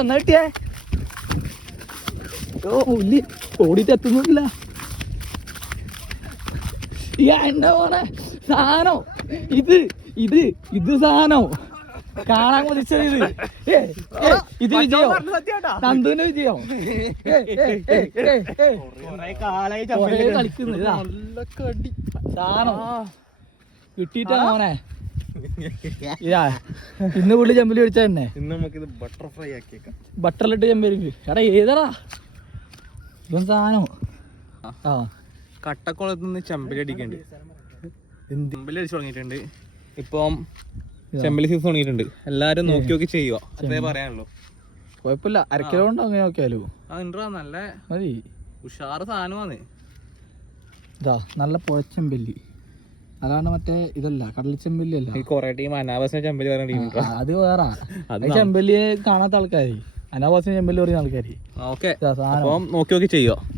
എന്നാ കിട്ടിയേ? ഉള്ളി ഓടിയിട്ട് എത്തുന്നില്ല. എന്നെ പോണേ സാധനം ഇത് ഇത് ഇത് സാധനം കാണാൻ കൊതിച്ചത് ഇത് വിജയോ നന്ദുവിന്റെ വിജയോ കളിക്കുന്നത് സാധനം കിട്ടിയിട്ടാണ് മോനെ. ഇന്ന് പുള്ളി ചെമ്പലി പിടിച്ചാ തന്നെ ബട്ടർഫ്ലൈ ആക്കിയേക്കാം. ബട്ടറിലിട്ട് ചെമ്പലി എടാ ഏതാടാ ഇവൻ സാധനം. ആ കട്ടക്കുളത്ത് നിന്ന് ചെമ്പലി അടിക്കണ്ട്. ചെമ്പലി അടിച്ചു തുടങ്ങിയിട്ടുണ്ട്. ഇപ്പം ചെമ്പലി സീസൺ തുടങ്ങിയിട്ടുണ്ട്. എല്ലാരും നോക്കി നോക്കി ചെയ്യുക. അതേ പറയാനുള്ളൂ. കുഴപ്പമില്ല. അരക്കിലോ കൊണ്ട് അങ്ങനെ നോക്കിയാലോ? ആ നല്ല മതി. ഉഷാറ് സാധനമാണ്. ഇതാ നല്ല പുഴച്ചെമ്പല്ലി. അതാണ് മറ്റേ ഇതല്ല കടൽച്ചെമ്പല്ലി അല്ല. ഈ കൊറേ ടീം അനാവാസിനെ ചെമ്പല്ലി പറയുന്ന ടീം അത് വേറെ. ചെമ്പല്ലിയെ കാണാത്ത ആൾക്കാര്, അനാവാസിനെ ചെമ്പല്ലി പറയുന്ന ആൾക്കാര്. ഓക്കെ നോക്കി നോക്കി ചെയ്യുക.